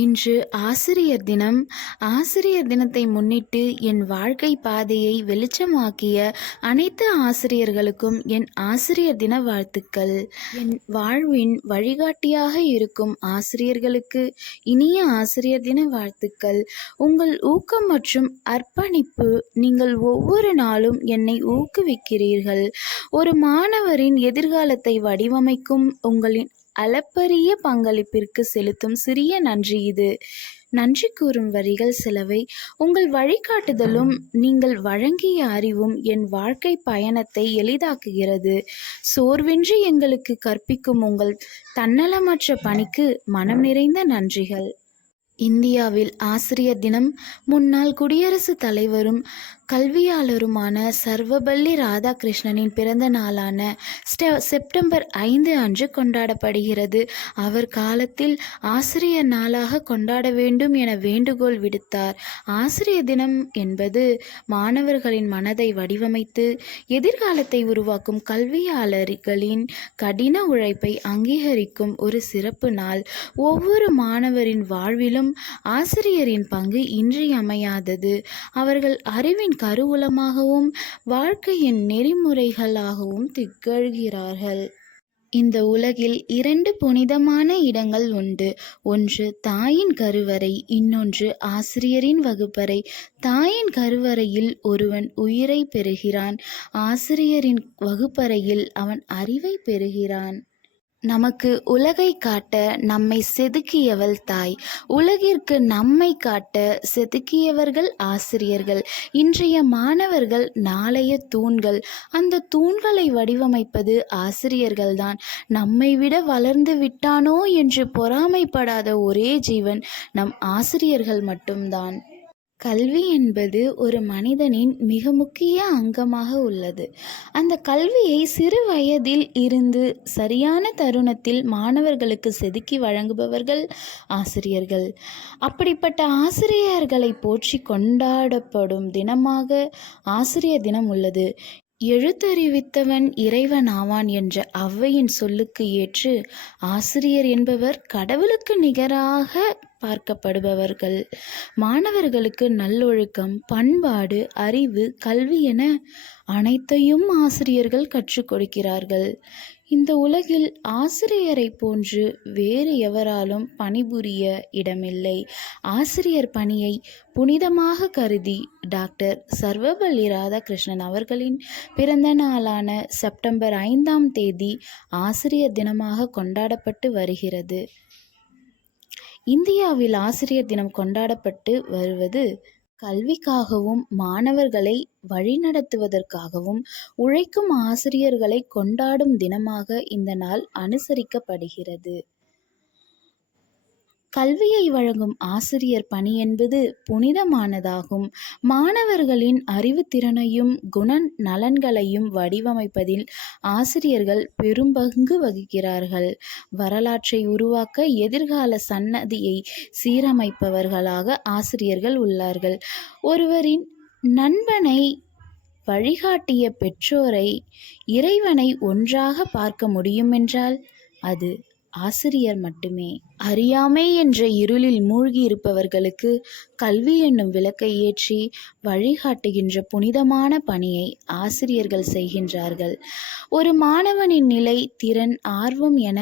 இன்று ஆசிரியர் தினம். ஆசிரியர் தினத்தை முன்னிட்டு என் வாழ்க்கை பாதையை வெளிச்சமாக்கிய அனைத்து ஆசிரியர்களுக்கும் என் ஆசிரியர் தின வாழ்த்துக்கள். என் வாழ்வின் வழிகாட்டியாக இருக்கும் ஆசிரியர்களுக்கு இனிய ஆசிரியர் தின வாழ்த்துக்கள். உங்கள் ஊக்கம் மற்றும் அர்ப்பணிப்பு, நீங்கள் ஒவ்வொரு நாளும் என்னை ஊக்குவிக்கிறீர்கள். ஒரு மாணவரின் எதிர்காலத்தை வடிவமைக்கும் உங்களின் அளப்பரிய பங்களிப்பிற்கு செலுத்தும் சிறிய நன்றி இது. நன்றி கூறும் வரிகள் சிலவை. உங்கள் வழிகாட்டுதலும் நீங்கள் வழங்கிய அறிவும் என் வாழ்க்கை பயணத்தை எளிதாக்குகிறது. சோர்வின்றி எங்களுக்கு கற்பிக்கும் உங்கள் தன்னலமற்ற பணிக்கு மனம் நிறைந்த நன்றிகள். இந்தியாவில் ஆசிரியர் தினம் முன்னாள் குடியரசுத் தலைவரும் கல்வியாளருமான சர்வபள்ளி ராதாகிருஷ்ணனின் பிறந்த நாளான செப்டம்பர் 5 அன்று கொண்டாடப்படுகிறது. அவர் காலத்தில் ஆசிரியர் நாளாக கொண்டாட வேண்டும் என வேண்டுகோள் விடுத்தார். ஆசிரியர் தினம் என்பது மாணவர்களின் மனதை வடிவமைத்து எதிர்காலத்தை உருவாக்கும் கல்வியாளர்களின் கடின உழைப்பை அங்கீகரிக்கும் ஒரு சிறப்பு நாள். ஒவ்வொரு மாணவரின் வாழ்விலும் ஆசிரியரின் பங்கு இன்றியமையாதது. அவர்கள் அறிவின் கருவூலமாகவும் வாழ்க்கையின் நெறிமுறைகளாகவும் திகழ்கிறார்கள். இந்த உலகில் 2 புனிதமான இடங்கள் உண்டு. ஒன்று தாயின் கருவறை, இன்னொன்று ஆசிரியரின் வகுப்பறை. தாயின் கருவறையில் ஒருவன் உயிரை பெறுகிறான். ஆசிரியரின் வகுப்பறையில் அவன் அறிவை பெறுகிறான். நமக்கு உலகை காட்ட நம்மை செதுக்கியவள் தாய். உலகிற்கு நம்மை காட்ட செதுக்கியவர்கள் ஆசிரியர்கள். இன்றைய மாணவர்கள் நாளைய தூண்கள். அந்த தூண்களை வடிவமைப்பது ஆசிரியர்கள்தான். நம்மை விட வளர்ந்து விட்டானோ என்று பொறாமைப்படாத ஒரே ஜீவன் நம் ஆசிரியர்கள் மட்டும்தான். கல்வி என்பது ஒரு மனிதனின் மிக முக்கிய அங்கமாக உள்ளது. அந்த கல்வியை சிறு வயதில் இருந்து சரியான தருணத்தில் மாணவர்களுக்கு செதுக்கி வழங்குபவர்கள் ஆசிரியர்கள். அப்படிப்பட்ட ஆசிரியர்களை போற்றி கொண்டாடப்படும் தினமாக ஆசிரியர் தினம் உள்ளது. எழுத்தறிவித்தவன் இறைவன் ஆவான் என்ற ஔவையின் சொல்லுக்கு ஏற்று ஆசிரியர் என்பவர் கடவுளுக்கு நிகராக பார்க்கப்படுபவர்கள். மாணவர்களுக்கு நல்லொழுக்கம், பண்பாடு, அறிவு, கல்வி என அனைத்தையும் ஆசிரியர்கள் கற்றுக் கொடுக்கிறார்கள். இந்த உலகில் ஆசிரியரை போன்று வேறு எவராலும் பணிபுரிய இடமில்லை. ஆசிரியர் பணியை புனிதமாக கருதி டாக்டர் சர்வபள்ளி ராதாகிருஷ்ணன் அவர்களின் பிறந்த நாளான செப்டம்பர் 5ஆம் தேதி ஆசிரியர் தினமாக கொண்டாடப்பட்டு வருகிறது. இந்தியாவில் ஆசிரியர் தினம் கொண்டாடப்பட்டு வருவது கல்விக்காகவும் மாணவர்களை வழிநடத்துவதற்காகவும் உழைக்கும் ஆசிரியர்களை கொண்டாடும் தினமாக இந்த நாள் அனுசரிக்கப்படுகிறது. கல்வியை வழங்கும் ஆசிரியர் பணி என்பது புனிதமானதாகும். மாணவர்களின் அறிவுத்திறனையும் குண நலன்களையும் வடிவமைப்பதில் ஆசிரியர்கள் பெரும்பங்கு வகிக்கிறார்கள். வரலாற்றை உருவாக்க எதிர்கால சன்னதியை சீரமைப்பவர்களாக ஆசிரியர்கள் உள்ளார்கள். ஒருவரின் நண்பனை வழிகாட்டிய பெற்றோரை, இறைவனை ஒன்றாக பார்க்க முடியுமென்றால் அது ஆசிரியர் மட்டுமே. அறியாமை என்ற இருளில் மூழ்கி இருப்பவர்களுக்கு கல்வி என்னும் விளக்கை ஏற்றி வழிகாட்டுகின்ற புனிதமான பணியை ஆசிரியர்கள் செய்கின்றார்கள். ஒரு மாணவனின் நிலை, திறன், ஆர்வம் என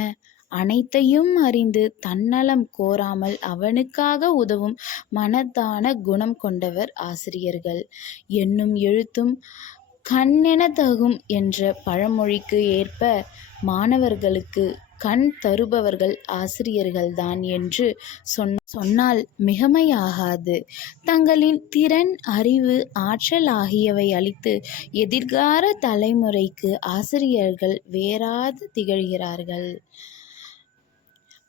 அனைத்தையும் அறிந்து தன்னலம் கோராமல் அவனுக்காக உதவும் மனதான குணம் கொண்டவர் ஆசிரியர்கள். எண்ணும் எழுத்தும் கண்ணென தகும் என்ற பழமொழிக்கு ஏற்ப மாணவர்களுக்கு கண் தருபவர்கள் ஆசிரியர்கள்தான் என்று சொன்னால் மிகமையாகாது. தங்களின் திறன், அறிவு, ஆற்றல் ஆகியவை அளித்து எதிர்கால தலைமுறைக்கு ஆசிரியர்கள் வேறாது திகழ்கிறார்கள்.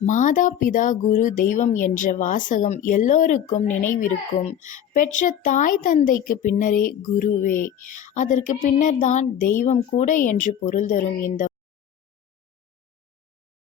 மாதா பிதா குரு தெய்வம் என்ற வாசகம் எல்லோருக்கும் நினைவிருக்கும். பெற்ற தாய் தந்தைக்கு பின்னரே குருவே, அதற்கு பின்னர்தான் தெய்வம் கூட என்று பொருள் தரும் இந்த